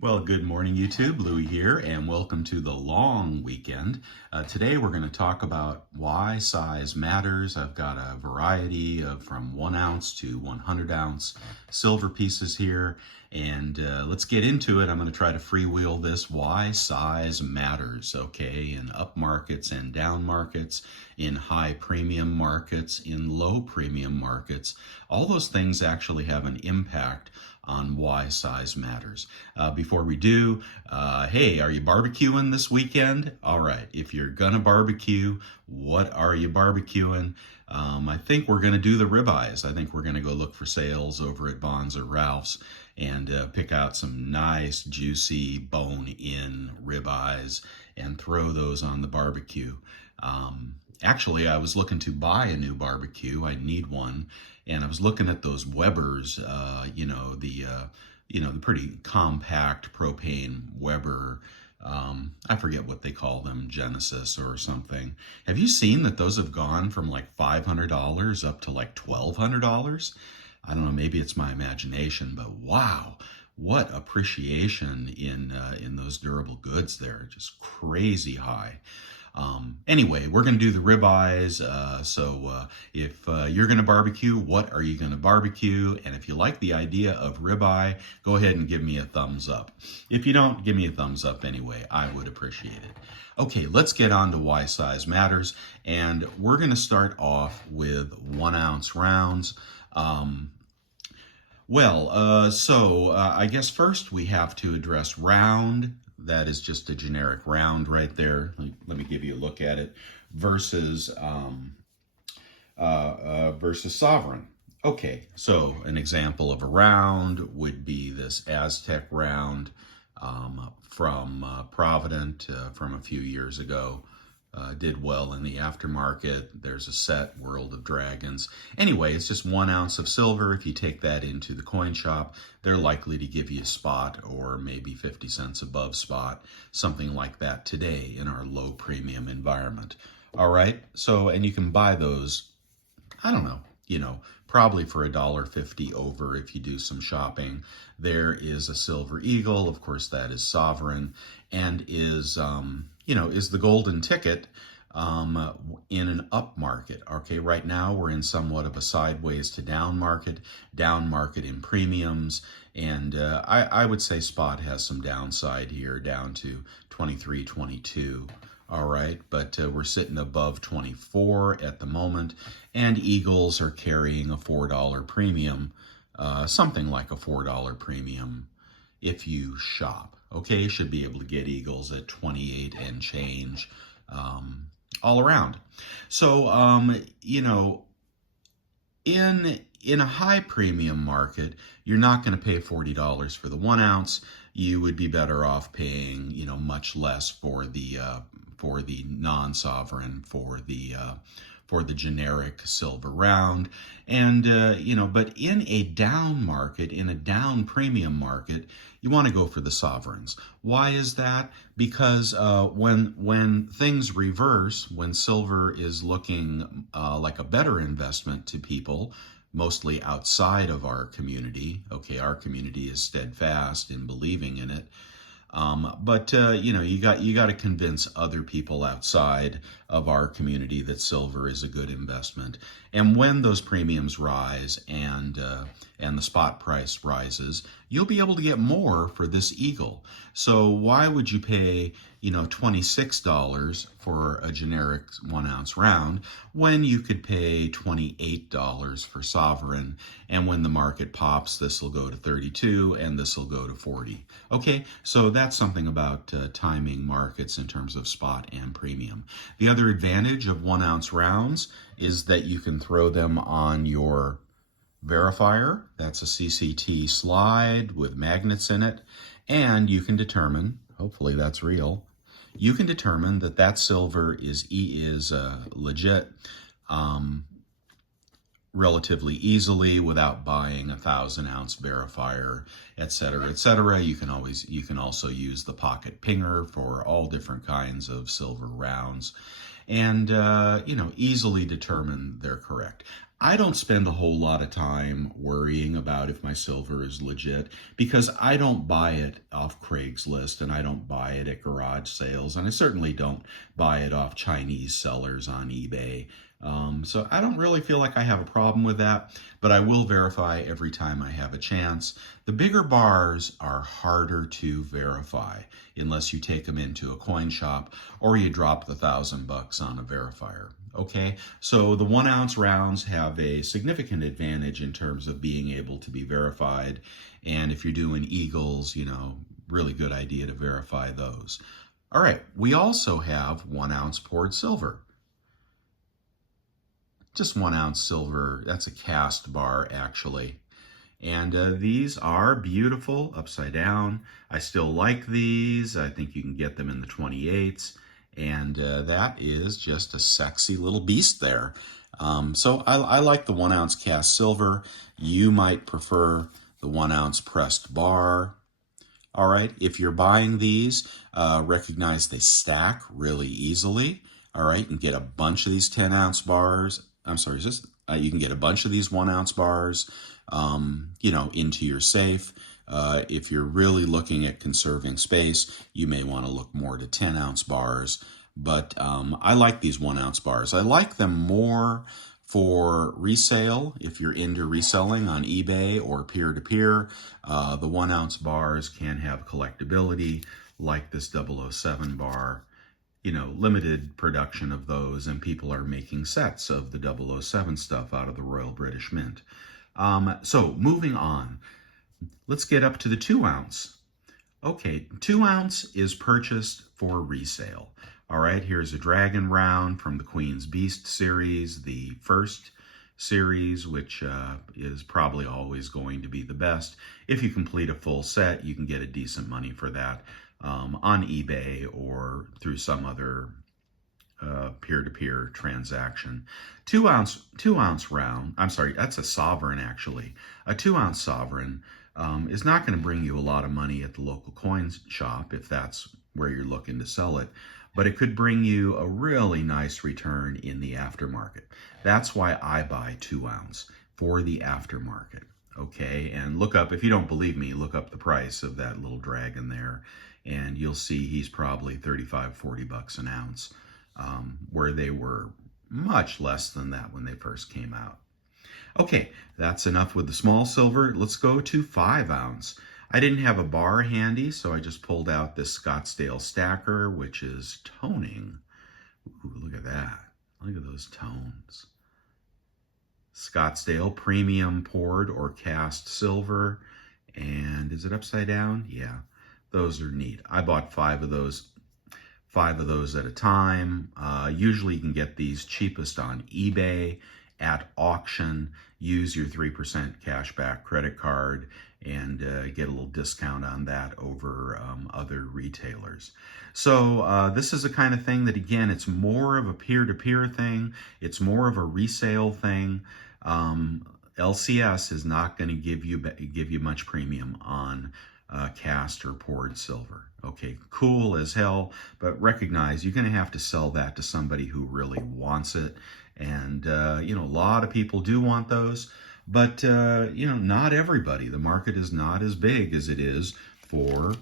Well, good morning, YouTube. Louie here, and welcome to the long weekend. Today, we're going to talk about why size matters. I've got a variety of from 1 ounce to 100 ounce silver pieces here, and let's get into it. I'm going to try to freewheel this why size matters, okay, in up markets and down markets, in high premium markets, in low premium markets. All those things actually have an impact on why size matters. Before we do, hey, are you barbecuing this weekend? All right, if you're gonna barbecue, what are you barbecuing? I think we're gonna do the ribeyes. I think we're gonna go look for sales over at Bonds or Ralph's and pick out some nice, juicy, bone-in ribeyes and throw those on the barbecue. Actually, I was looking to buy a new barbecue. I need one, and I was looking at those Weber's. The pretty compact propane Weber. I forget what they call them, Genesis or something. Have you seen that those have gone from like $500 up to like $1,200? I don't know. Maybe it's my imagination, but wow, what appreciation in those durable goods there. Just crazy high. Anyway, we're going to do the ribeyes. If you're going to barbecue, what are you going to barbecue? And if you like the idea of ribeye, go ahead and give me a thumbs up. If you don't, give me a thumbs up anyway. I would appreciate it. Okay, let's get on to why size matters. And we're going to start off with 1 ounce rounds. I guess first we have to address round. That is just a generic round right there. Let me give you a look at it versus sovereign. Okay, so an example of a round would be this Aztec round from Provident from a few years ago. Did well in the aftermarket. There's a set, World of Dragons. Anyway, it's just 1 ounce of silver. If you take that into the coin shop, they're likely to give you a spot or maybe 50 cents above spot, something like that today in our low premium environment. All right, so, and you can buy those, I don't know, probably for $1.50 over if you do some shopping. There is a Silver Eagle, of course, that is sovereign, and is the golden ticket in an up market. Okay, right now we're in somewhat of a sideways to down market in premiums, and I would say spot has some downside here, down to 23, 22. All right, but we're sitting above 24 at the moment, and Eagles are carrying a $4 premium, something like a $4 premium if you shop. Okay, should be able to get Eagles at 28 and change all around. So, in a high premium market, you're not going to pay $40 for the 1 ounce. You would be better off paying, much less for the non-sovereign, for the generic silver round. And but in a down market, in a down premium market, you want to go for the sovereigns. Why is that? Because when things reverse, when silver is looking like a better investment to people, mostly outside of our community. Okay, our community is steadfast in believing in it. You got to convince other people outside of our community that silver is a good investment. And when those premiums rise and the spot price rises, you'll be able to get more for this Eagle. So why would you pay $26 for a generic 1 ounce round when you could pay $28 for sovereign, and when the market pops, this will go to 32 and this will go to 40. Okay, so that's something about timing markets in terms of spot and premium. The other advantage of 1 ounce rounds is that you can throw them on your verifier. That's a CCT slide with magnets in it, and you can determine, hopefully that's real, you can determine that silver is legit relatively easily without buying a 1,000-ounce verifier, etc., etc. You can also use the pocket pinger for all different kinds of silver rounds, and easily determine they're correct. I don't spend a whole lot of time worrying about if my silver is legit because I don't buy it off Craigslist and I don't buy it at garage sales and I certainly don't buy it off Chinese sellers on eBay. So I don't really feel like I have a problem with that, but I will verify every time I have a chance. The bigger bars are harder to verify unless you take them into a coin shop or you drop the $1,000 on a verifier. Okay, so the 1 ounce rounds have a significant advantage in terms of being able to be verified. And if you're doing eagles, really good idea to verify those. All right, we also have 1 ounce poured silver. Just 1 ounce silver, that's a cast bar actually. And these are beautiful upside down. I still like these. I think you can get them in the 28s. And that is just a sexy little beast there. So I like the 1 ounce cast silver. You might prefer the 1 ounce pressed bar. All right, if you're buying these, recognize they stack really easily. All right, you can get a bunch of these 10-ounce bars. I'm sorry, you can get a bunch of these 1 ounce bars, into your safe. If you're really looking at conserving space, you may want to look more to 10-ounce bars. But I like these 1 ounce bars. I like them more for resale. If you're into reselling on eBay or peer-to-peer, the 1 ounce bars can have collectability like this 007 bar. Limited production of those, and people are making sets of the 007 stuff out of the Royal British Mint. So moving on, let's get up to the 2 ounce. Okay, 2 ounce is purchased for resale. All right, here's a dragon round from the Queen's Beast series, the first series, which is probably always going to be the best. If you complete a full set, you can get a decent money for that on eBay or through some other peer-to-peer transaction. 2 ounce round, I'm sorry, that's a sovereign actually. A 2 ounce sovereign is not going to bring you a lot of money at the local coin shop if that's where you're looking to sell it, but it could bring you a really nice return in the aftermarket. That's why I buy 2 ounce for the aftermarket. Okay, and if you don't believe me, look up the price of that little dragon there, and you'll see he's probably $35-40 an ounce, where they were much less than that when they first came out. Okay, that's enough with the small silver. Let's go to 5 ounce. I didn't have a bar handy, so I just pulled out this Scottsdale stacker, which is toning. Ooh, look at that. Look at those tones. Scottsdale premium poured or cast silver. And is it upside down? Yeah, those are neat. I bought 5 of those at a time. Usually you can get these cheapest on eBay at auction. Use your 3% cashback credit card and get a little discount on that over other retailers. So this is the kind of thing that, again, it's more of a peer-to-peer thing. It's more of a resale thing. LCS is not going to give you much premium on cast or poured silver. Okay, cool as hell, but recognize you're going to have to sell that to somebody who really wants it. And, a lot of people do want those, but, not everybody. The market is not as big as it is for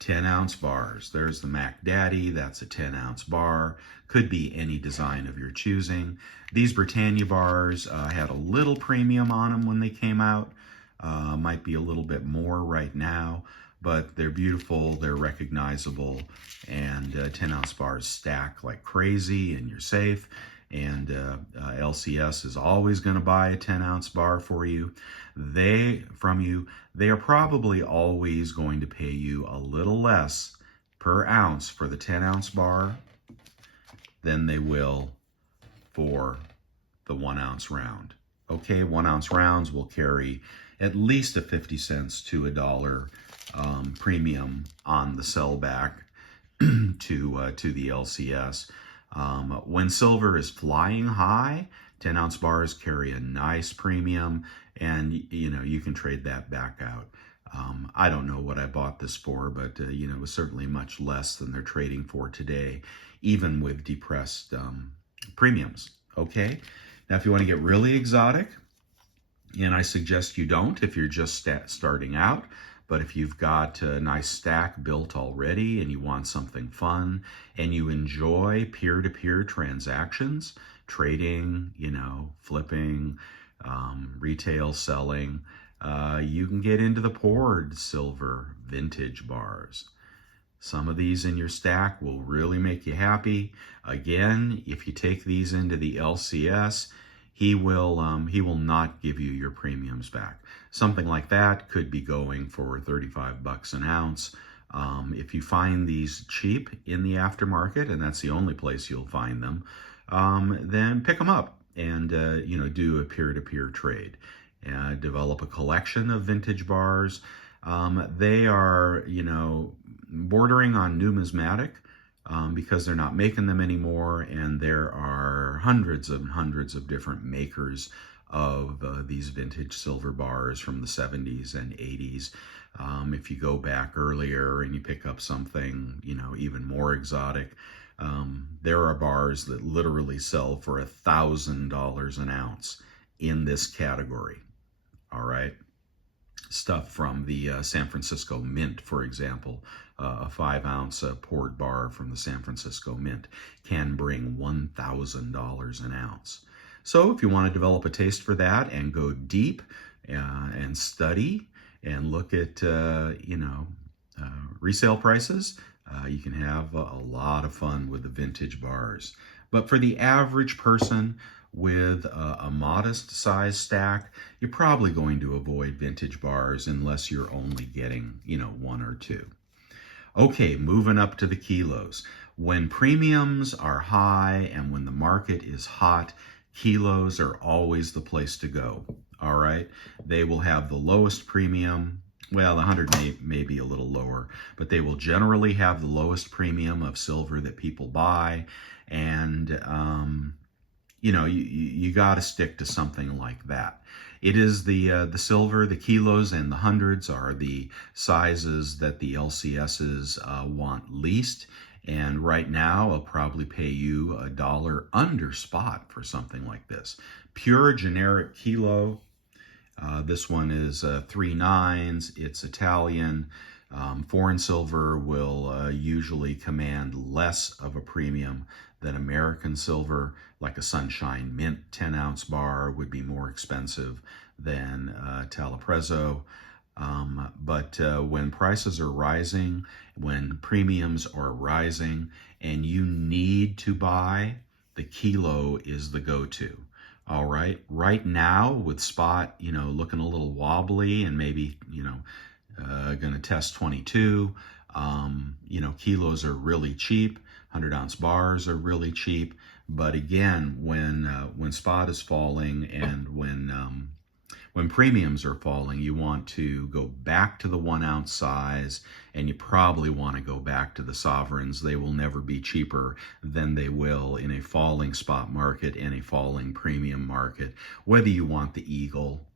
10-ounce bars. There's the Mac Daddy. That's a 10-ounce bar. Could be any design of your choosing. These Britannia bars had a little premium on them when they came out. Might be a little bit more right now, but they're beautiful, they're recognizable, and 10-ounce bars stack like crazy, and you're safe. And LCS is always going to buy a 10-ounce bar for you. They are probably always going to pay you a little less per ounce for the 10-ounce bar than they will for the 1-ounce round. Okay, 1-ounce rounds will carry at least a 50 cents to $1 premium on the sellback to the LCS. When silver is flying high, 10-ounce bars carry a nice premium, and you can trade that back out. I don't know what I bought this for, but it was certainly much less than they're trading for today, even with depressed premiums. Okay, Now, if you want to get really exotic, and I suggest you don't if you're just starting out, but if you've got a nice stack built already and you want something fun and you enjoy peer-to-peer transactions, trading, flipping, retail selling, you can get into the poured silver vintage bars. Some of these in your stack will really make you happy. Again, if you take these into the LCS, he will not give you your premiums back. Something like that could be going for 35 bucks an ounce. If you find these cheap in the aftermarket, and that's the only place you'll find them, then pick them up and do a peer-to-peer trade. Develop a collection of vintage bars. They are, bordering on numismatic because they're not making them anymore, and there are hundreds and hundreds of different makers of these vintage silver bars from the 70s and 80s. If you go back earlier and you pick up something, even more exotic, there are bars that literally sell for $1,000 an ounce in this category. All right. Stuff from the San Francisco Mint, for example, a 5-ounce poured bar from the San Francisco Mint can bring $1,000 an ounce. So if you want to develop a taste for that and go deep and study and look at, resale prices, you can have a lot of fun with the vintage bars. But for the average person with a modest size stack, you're probably going to avoid vintage bars unless you're only getting, 1 or 2. Okay, moving up to the kilos. When premiums are high and when the market is hot, kilos are always the place to go. All right, they will have the lowest premium. Well, the 100 may be a little lower, but they will generally have the lowest premium of silver that people buy. And, you got to stick to something like that. It is the silver, the kilos, and the hundreds are the sizes that the LCSs want least. And right now, I'll probably pay you $1 under spot for something like this. Pure generic kilo. This one is 3 9s. It's Italian. Foreign silver will usually command less of a premium than American silver. Like a Sunshine Mint 10-ounce bar would be more expensive than Talaprezzo. But when prices are rising, when premiums are rising, and you need to buy, the kilo is the go-to. All right. Right now, with spot, looking a little wobbly and maybe, going to test 22. Kilos are really cheap. 100-ounce bars are really cheap. But again, when spot is falling and when premiums are falling, you want to go back to the 1-ounce size, and you probably want to go back to the sovereigns. They will never be cheaper than they will in a falling spot market and a falling premium market. Whether you want the Eagle,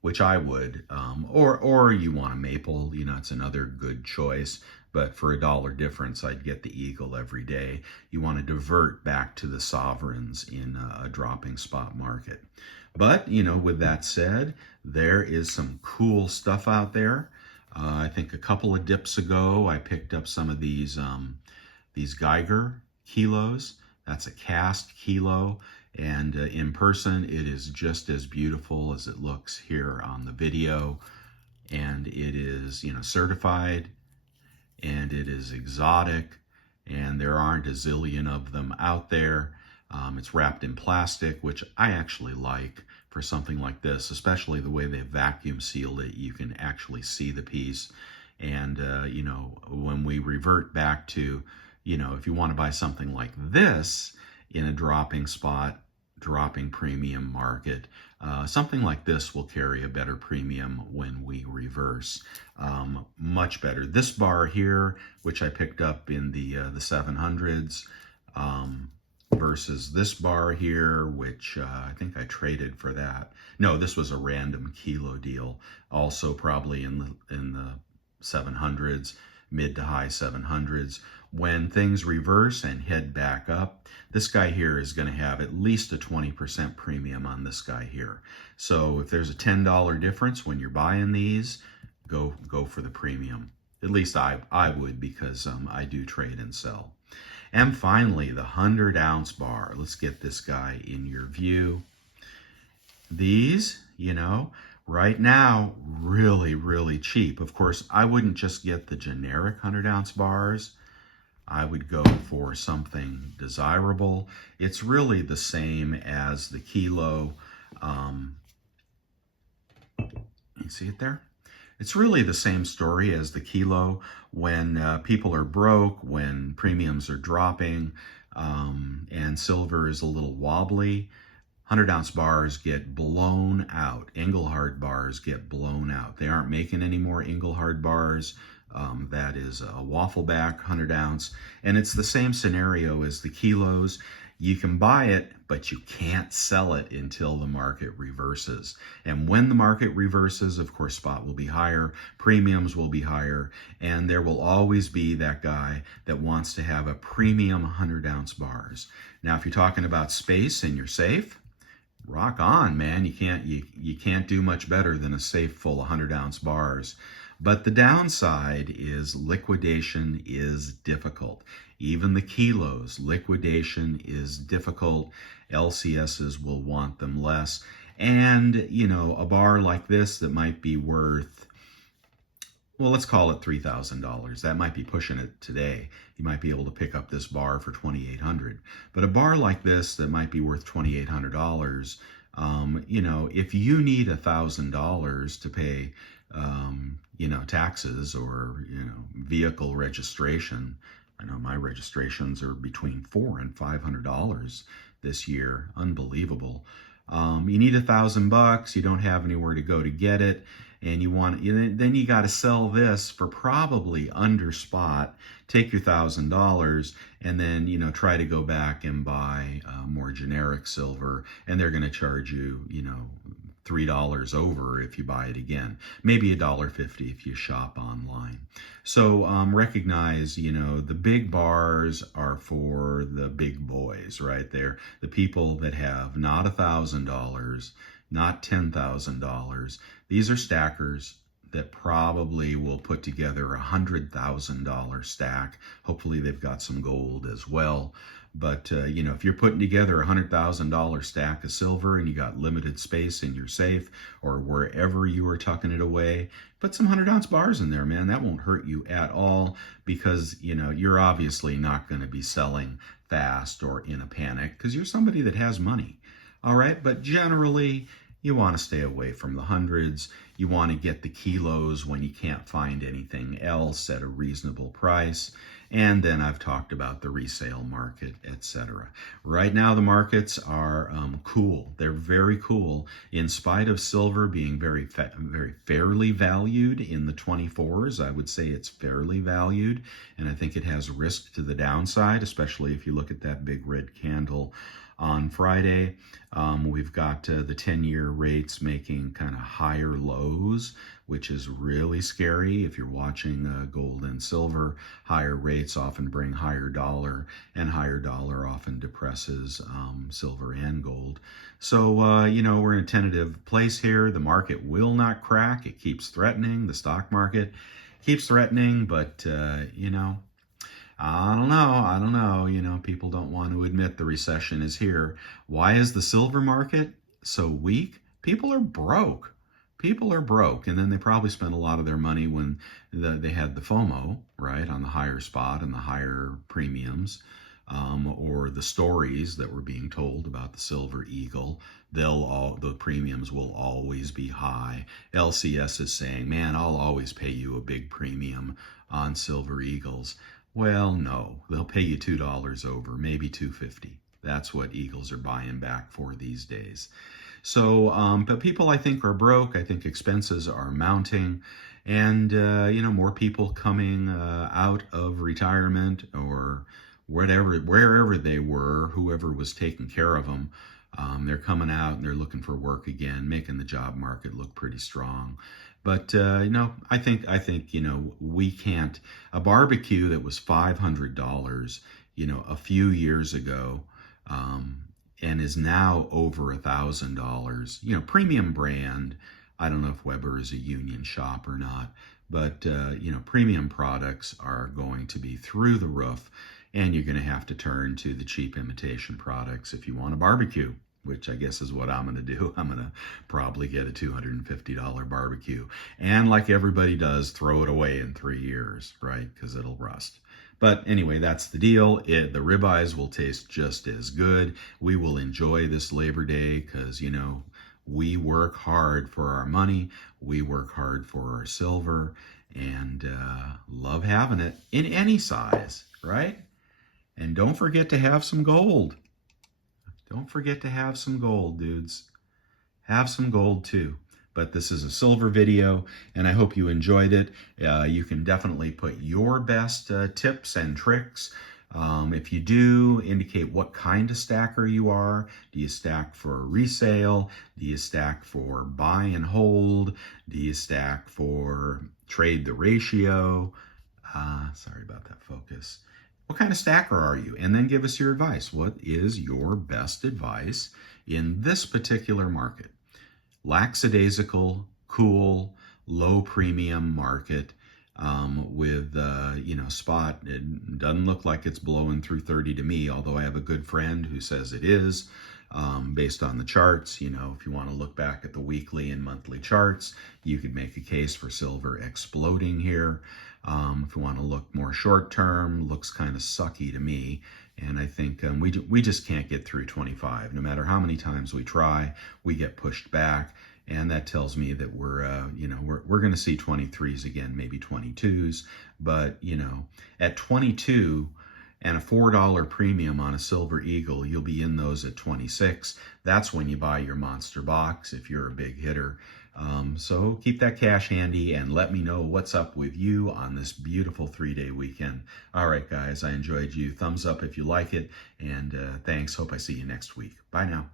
which I would, or you want a Maple, it's another good choice. But for $1 difference, I'd get the Eagle every day. You want to divert back to the sovereigns in a dropping spot market. But, with that said, there is some cool stuff out there. I think a couple of dips ago, I picked up some of these Geiger kilos. That's a cast kilo. And in person, it is just as beautiful as it looks here on the video. And it is, certified, and it is exotic, and there aren't a zillion of them out there. It's wrapped in plastic, which I actually like for something like this, especially the way they vacuum sealed it. You can actually see the piece. And, when we revert back to, if you want to buy something like this in a dropping spot, dropping premium market, something like this will carry a better premium when we reverse. Much better. This bar here, which I picked up in the 700s, versus this bar here, which I think I traded for that. No, this was a random kilo deal, also probably in the 700s. mid to high 700s. When things reverse and head back up, this guy here is going to have at least a 20% premium on this guy here. So if there's a $10 difference when you're buying these, go for the premium. At least I would, because I do trade and sell. And finally, the 100-ounce bar. Let's get this guy in your view. These, right now, really, really cheap. Of course, I wouldn't just get the generic 100-ounce bars. I would go for something desirable. It's really the same as the kilo. You see it there? It's really the same story as the kilo. When people are broke, when premiums are dropping, and silver is a little wobbly, 100-ounce bars get blown out. Engelhard bars get blown out. They aren't making any more Engelhard bars. That is a waffle back 100-ounce. And it's the same scenario as the kilos. You can buy it, but you can't sell it until the market reverses. And when the market reverses, of course, spot will be higher, premiums will be higher, and there will always be that guy that wants to have a premium 100-ounce bars. Now, if you're talking about space in your safe, rock on, man. You can't do much better than a safe full of 100-ounce bars. But the downside is liquidation is difficult. Even the kilos, liquidation is difficult. LCSs will want them less. And, a bar like this that might be worth, well, let's call it $3,000. That might be pushing it today. You might be able to pick up this bar for $2,800. But a bar like this that might be worth $2,800, if you need $1,000 to pay, taxes or, vehicle registration. I know my registrations are between $400 and $500 this year. Unbelievable. You need $1,000. You don't have anywhere to go to get it, and then you got to sell this for probably under spot. Take your $1,000 and then try to go back and buy more generic silver, and they're going to charge you $3 over if you buy it again, maybe $1.50 if you shop online. So recognize, the big bars are for the big boys, right? They're the people that have not $1,000, not $10,000. These are stackers that probably will put together a $100,000 stack. Hopefully they've got some gold as well. But, if you're putting together a $100,000 stack of silver and you got limited space in your safe or wherever you are tucking it away, put some 100-ounce bars in there, man. That won't hurt you at all, because, you're obviously not going to be selling fast or in a panic because you're somebody that has money. All right. But generally, you want to stay away from the hundreds. You want to get the kilos when you can't find anything else at a reasonable price. And then I've talked about the resale market, etc. Right now, the markets are cool. They're very cool, in spite of silver being very fairly valued in the 24s. I would say it's fairly valued, and I think it has risk to the downside, especially if you look at that big red candle on Friday. We've got the 10-year rates making kind of higher lows, which is really scary. If you're watching gold and silver, higher rates often bring higher dollar, and higher dollar often depresses silver and gold. So, we're in a tentative place here. The market will not crack. It keeps threatening. The stock market keeps threatening, but, I don't know. People don't want to admit the recession is here. Why is the silver market so weak? People are broke. And then they probably spent a lot of their money when they had the FOMO, right, on the higher spot and the higher premiums, or the stories that were being told about the Silver Eagle. The premiums will always be high. LCS is saying, man, I'll always pay you a big premium on Silver Eagles. Well, no, they'll pay you $2 over, maybe $2.50. That's what Eagles are buying back for these days. So, but people, I think, are broke. I think expenses are mounting, and more people coming out of retirement or wherever they were, whoever was taking care of them, They're coming out and they're looking for work again, making the job market look pretty strong. But I think we can't. A barbecue that was $500, a few years ago, and is now over $1,000. Premium brand. I don't know if Weber is a union shop or not, but premium products are going to be through the roof, and you're going to have to turn to the cheap imitation products if you want a barbecue, which I guess is what I'm going to do. I'm going to probably get a $250 barbecue. And like everybody does, throw it away in 3 years, right? Because it'll rust. But anyway, that's the deal. The ribeyes will taste just as good. We will enjoy this Labor Day because, we work hard for our money. We work hard for our silver and love having it in any size, right? And don't forget to have some gold. Don't forget to have some gold, dudes. Have some gold too. But this is a silver video, and I hope you enjoyed it. You can definitely put your best tips and tricks. If you do, indicate what kind of stacker you are. Do you stack for resale? Do you stack for buy and hold? Do you stack for trade the ratio? Sorry about that focus. What kind of stacker are you? And then give us your advice. What is your best advice in this particular market? Lackadaisical, cool, low premium market with, spot. It doesn't look like it's blowing through 30 to me, although I have a good friend who says it is. Based on the charts, if you want to look back at the weekly and monthly charts, you could make a case for silver exploding here. If you want to look more short term, looks kind of sucky to me. And I think we just can't get through 25. No matter how many times we try, we get pushed back. And that tells me that we're going to see 23s again, maybe 22s. But, at 22 and a $4 premium on a Silver Eagle, you'll be in those at 26. That's when you buy your monster box if you're a big hitter. So keep that cash handy and let me know what's up with you on this beautiful 3-day weekend. All right, guys, I enjoyed you. Thumbs up if you like it. And thanks. Hope I see you next week. Bye now.